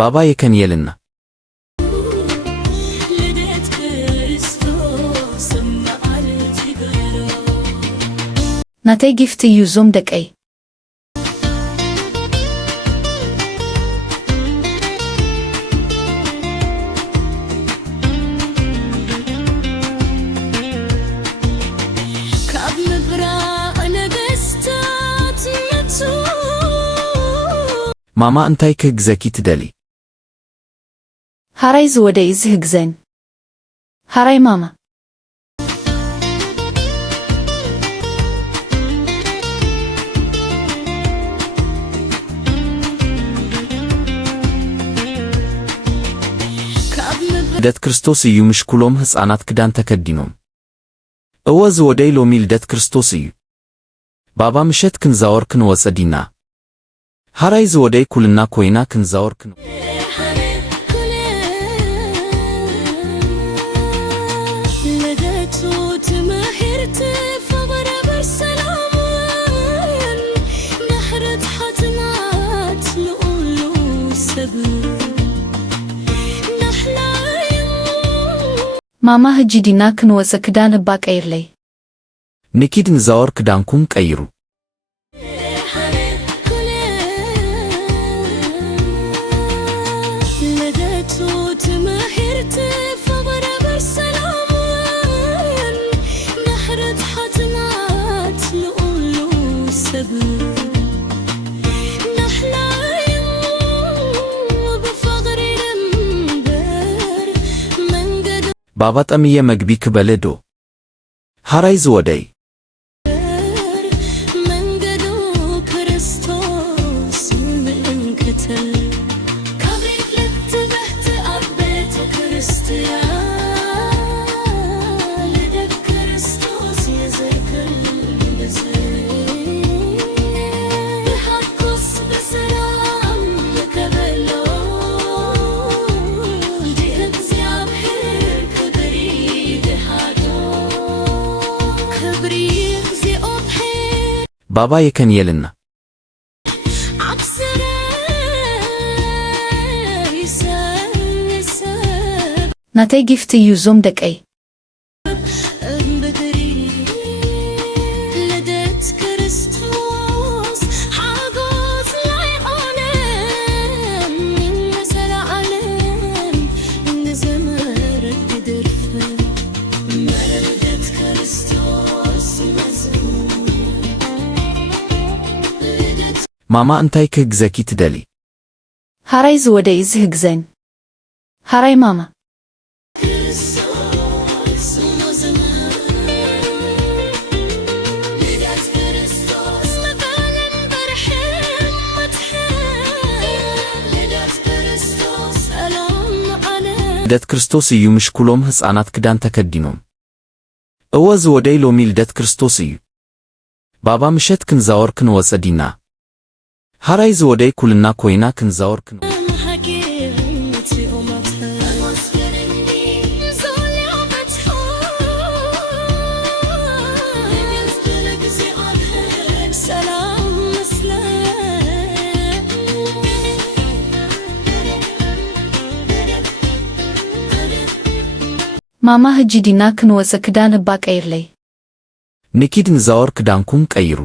ባባ የከንየልና ናተይ ጊፍት እዩ ዞም ደቀይ ካብ ምብራቕ ነገስታት መቱ ማማ እንታይ ክሕግዘኪ ትደሊ? ሃራይ ዝወደይ ዝሕግዘን ሃራይ ማማ ልደት ክርስቶስ እዩ ምሽ ኩሎም ሕፃናት ክዳን ተከዲኖም እወ ዝወደይ ሎሚ ልደት ክርስቶስ እዩ ባባ ምሸት ክንዛወር ክንወፀ ዲና ሃራይ ዝወደይ ኩልና ኮይና ክንዛወር ማማ ህጂ ዲና ክንወፀ ክዳን እባ ቀይርለይ ንኪድ ንዛወር ክዳንኩም ቀይሩ ባባ ጠምየ መግቢ ክበለዶ ሃራይ ዝወደይ መንገዱ ክርስቶስ ምንክትል ካብሪት ልትበህት አቤት ክርስቲያን ልደት ክርስቶስ የዘይክል ብሃኩስ በሰላም የከበሎ ባባ የከንየልና ናተይ ጊፍት እዩ ዞም ደቀይ ልደት ክርስቶስ ሓጎስ ናይ ዓለም መሰለ ዓለም ንዘመረት ግድርፍ ልደት ክርስቶስ ማማ እንታይ ክሕግዘኪ ትደሊ? ሃራይ ዝወደይ ዝሕግዘን ሃራይ ማማ ልደት ክርስቶስ እዩ ምሽ ኩሎም ሕፃናት ክዳን ተከዲኖም እወ ዝወደይ ሎሚ ልደት ክርስቶስ እዩ ባባ ምሸት ክንዛወር ክንወፀ ዲና ሃራይ ዝወደይ ኩልና ኮይና ክንዛወር ማማ ህጂ ዲና ክንወፀ ክዳን እባ ቀይርለይ ንኪድ ንዛወር ክዳንኩም ቀይሩ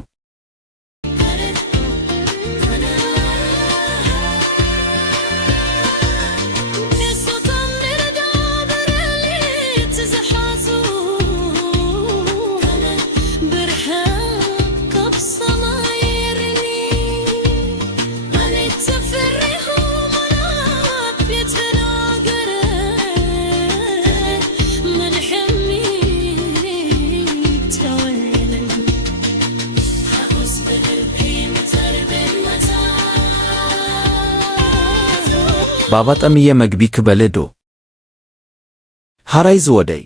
ባባ ጠምየ መግቢ ክበለዶ ሃራይ ዝወደይ